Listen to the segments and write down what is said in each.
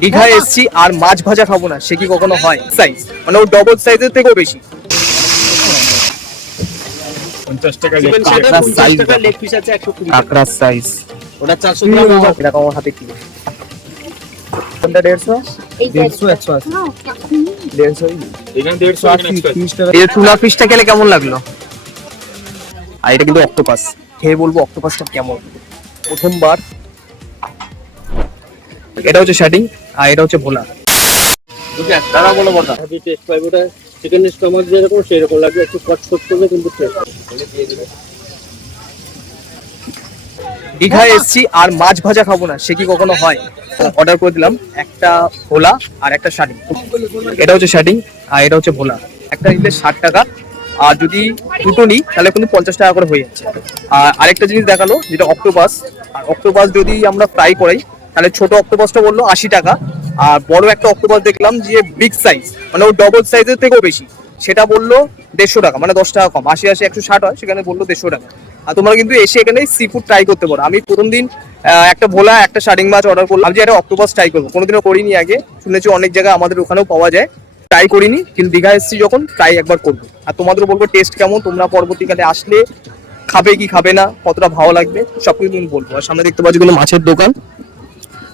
দীঘায় এসছি আর মাছ ভাজা খাবো না, সে কি কখনো হয়? সাইজ মানে ও ডবল সাইজের থেকেও বেশি। 50 টাকা লেগ পিস আছে 120 কাঁকড়ার সাইজ, ওটা 400 গ্রাম। এটা আমার হাতে কি কোনটা 150 150 এখানে 150 টাকা। এই টুনা ফিশটা খেলে কেমন লাগলো? আর এটা কিন্তু অক্টোপাস, খেয়ে বলবো অক্টোপাসটা কেমন। প্রথমবার। এটা হচ্ছে শার্টিং আর এটা হচ্ছে ভোলা। চিকেন স্টমাক যেরকম সেরকম লাগবে, একটু কটকট করবে কিন্তু দীঘায় এসছি আর মাছ ভাজা খাবো না, সে কি কখনো হয়? অর্ডার করে দিলাম একটা ভোলা আর একটা শার্টিং। এটা হচ্ছে শার্টিং আর এটা হচ্ছে ভোলা। একটা নিলে 60 টাকা, আর যদি দুটো নিই তাহলে কিন্তু 50 টাকা করে হয়ে যাচ্ছে। আর আরেকটা জিনিস দেখালো যেটা অক্টোপাস, আর অক্টোপাস যদি আমরা ফ্রাই করাই তাহলে ছোট অক্টোপাসটা বললো 80 টাকা, আর বড় একটা অক্টোপাস দেখলাম যে বিগ সাইজ মানে ও ডবল সাইজের থেকেও বেশি, সেটা বললো 150 টাকা, মানে 10 টাকা কম। 80 160 হয়, সেখানে বললো 150 টাকা। আর তোমরা কিন্তু এসে এখানে সি ফুড ট্রাই করতে পারো। আমি প্রথম দিন একটা ভোলা একটা শার্টিং মাছ অর্ডার করলাম, যে একটা অক্টোপাস ট্রাই করবো, কোনোদিনও করিনি আগে, শুনেছি অনেক জায়গায় আমাদের ওখানেও পাওয়া যায়, ট্রাই করিনি, কিন্তু দীঘা এসেছি যখন ট্রাই একবার করবো। আর তোমাদেরও বলবো টেস্ট কেমন, তোমরা পরবর্তীকালে আসলে খাবে কি খাবে না, কতটা ভালো লাগবে সবকিছু তুমি বলবো। আর সামনে দেখতে পাচ্ছ কিন্তু মাছের দোকান,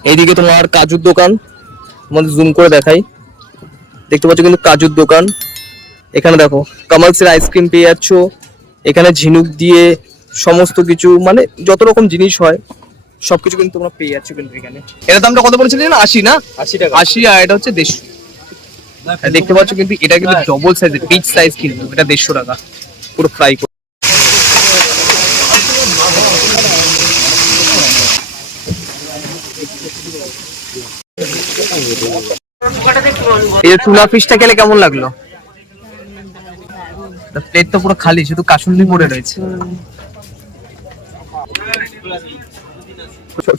এইদিকে তোমার কাজুর দোকান, তোমাদের জুম করে দেখাই, দেখতে পাচ্ছ কিন্তু কাজুর দোকান। এখানে দেখো কামালসের আইসক্রিম পেয়ে যাচ্ছ, এখানে ঝিনুক দিয়ে সমস্ত কিছু মানে যত রকম জিনিস হয় সবকিছু কিন্তু তোমরা পেয়ে যাচ্ছ কিন্তু এখানে। এটার দামটা কত বলেছিলে না? 80 না? 80 টাকা। 80, আর এটা হচ্ছে 150। দেখতে পাচ্ছ কিন্তু এটা কিন্তু ডবল সাইজের বিগ সাইজ, কিন্তু এটা 150 টাকা পুরো ফ্রাই করে। এই টুনা ফিশটা খেলে কেমন লাগলো? প্লেট তো পুরো খালি, শুধু কাসুন্দি পড়ে রয়েছে।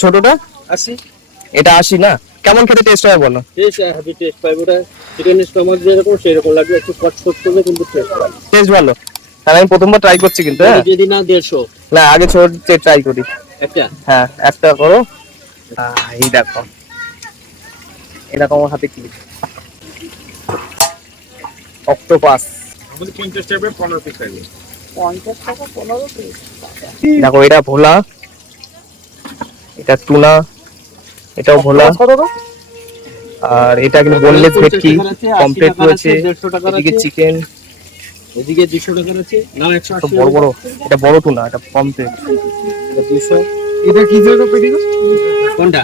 ছোটটা 80, এটা 80 না? কেমন খেতে টেস্ট হয় বলো? টেস্ট হেভি টেস্ট পাইবো। ওটা চিকেন স্টমাক যেরকম সেরকম লাগবে, একটু কটকট করবে কিন্তু টেস্ট ভালো। তাহলে আমি প্রথমবার ট্রাই করছি কিন্তু। হ্যাঁ যদি না 150 না, আগে ছোট ট্রাই করি একটা। হ্যাঁ একটা করো। এই দেখো এরকম আমার হাতে কি অক্টোপাস, আমাদের 50 টাকা 15 পিস আছে। 50 টাকা 15 পিস। দেখো এটা ভোলা, এটা টুনা, এটাও ভোলা, আর এটা কিন্তু বোনলেস ভেটকি কমপ্লিট রয়েছে। এদিকে চিকেন, এদিকে 200 টাকার আছে না 180 বড় বড়। এটা বড় টুনা, এটা কমপ্লিট 200। এটা কি জায়গা পেটি গো? কোনটা?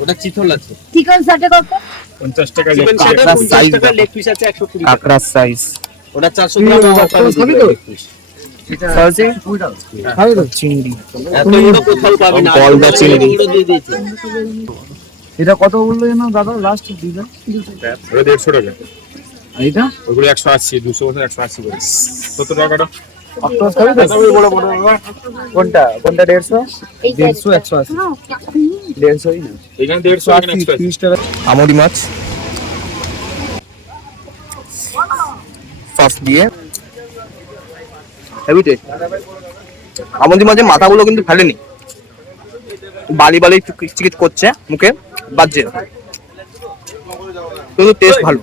ওটা চিতল আছে। চিকেন সাথে কত? 50 টাকা লেগ কাঁকড়ার সাইজ, লেগ পিস আছে 120 কাঁকড়ার সাইজ, ওটা 400 গ্রাম খাবি তো? এটা সাইজে খাবি তো চিংড়ি, এত বড় কোথাও পাবি না, গলদা চিংড়ি। এটা কত বললো যেন দাদা লাস্ট দিবেন? ওটা 150 টাকা। আর এটা ওগুলো 180, 200 বছর 180 করে। 70 টাকাটা অক্টোপাস খাবি তো? বড় বড় কোনটা কোনটা 150 150 180 150ই না, এখানে 150 এখানে 180। 30 টাকা। আমুদি মাছ সস দিয়ে হেভি টেস্ট। আমুদি মাছের মাথাগুলো কিন্তু ফেলেনি, বালি বালি চিকিট করছে মুখে, বাজছে, কিন্তু টেস্ট ভালো।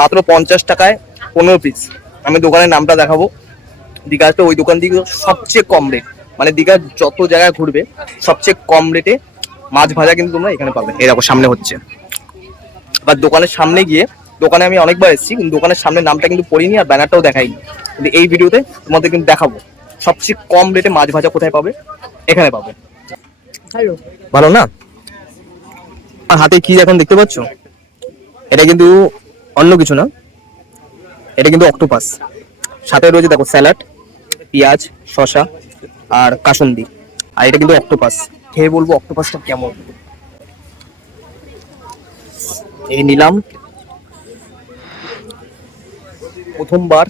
মাত্র 50 টাকায় 15 পিস। আমি দোকানের নামটা দেখাবো, দীঘাতে ওই দোকান থেকে সবচেয়ে কম রেট, মানে দীঘার যত জায়গায় ঘুরবে সবচেয়ে কম রেটে মাছ ভাজা কিন্তু তোমরা এখানে পাবে। এই দেখো সামনে হচ্ছে, এবার দোকানের সামনে গিয়ে, দোকানে আমি অনেকবার এসেছি কিন্তু দোকানের সামনে নামটা কিন্তু পড়িনি আর ব্যানারটাও দেখাইনি, কিন্তু এই ভিডিওতে তোমাদের কিন্তু দেখাবো সবচেয়ে কম রেটে মাছ ভাজা কোথায় পাবে, এখানে পাবে। ভালো না? আর হাতে কি এখন দেখতে পাচ্ছ, এটা কিন্তু অন্য কিছু না, এটা কিন্তু অক্টোপাস। সাথে রয়েছে দেখো স্যালাড, পেঁয়াজ, শসা আর কাসুন্দি, আর এটা কিন্তু অক্টোপাস। খেয়ে বলবো অক্টোপাসটা কেমন। এই নিলাম প্রথমবার।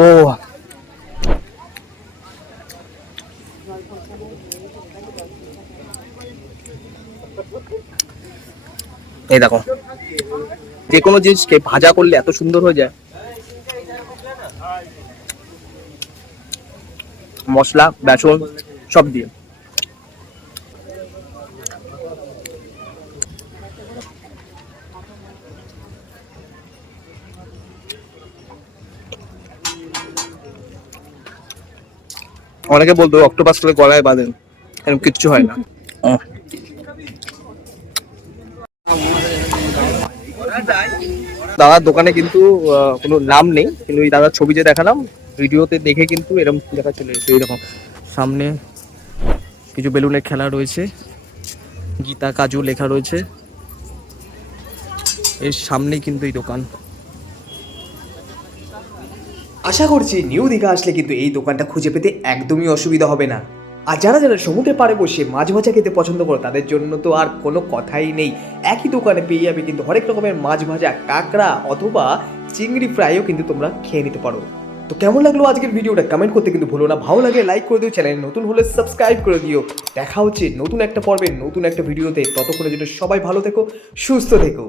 ও এই দেখো, যে কোনো জিনিসকে ভাজা করলে এত সুন্দর হয়ে যায়। মশলা বেসন সব দিয়ে। অনেকে বলতো অক্টোপাস করে গলায় বাঁধেন, এরকম কিচ্ছু হয় না। দাদার দোকানে কিন্তু কোনো নাম নেই, কিন্তু এই দাদার ছবি যে দেখালাম ভিডিওতে দেখে কিন্তু এরকম দেখা চলে এসেছে। এইরকম সামনে কিছু বেলুনের খেলা রয়েছে, গীতা কাজু লেখা রয়েছে, এর সামনেই কিন্তু এই দোকান। আশা করছি নিউ দীঘা আসলে কিন্তু এই দোকানটা খুঁজে পেতে একদমই অসুবিধা হবে না। আর যারা যারা সমুদ্রের পাড়ে বসে মাছ ভাজা খেতে পছন্দ করো তাদের জন্য তো আর কোনো কথাই নেই, একই দোকানে পেয়ে যাবে কিন্তু হরেক রকমের মাছ ভাজা, কাঁকড়া অথবা চিংড়ি ফ্রাইও কিন্তু তোমরা খেয়ে নিতে পারো। তো কেমন লাগলো আজকের ভিডিওটা কমেন্ট করতে কিন্তু ভুলো না, ভালো লাগলে লাইক করে দিও, চ্যানেল নতুন হলে সাবস্ক্রাইব করে দিও। দেখা হচ্ছে নতুন একটা পর্বে নতুন একটা ভিডিওতে, ততক্ষণে যেটা সবাই ভালো থেকো, সুস্থ থেকো।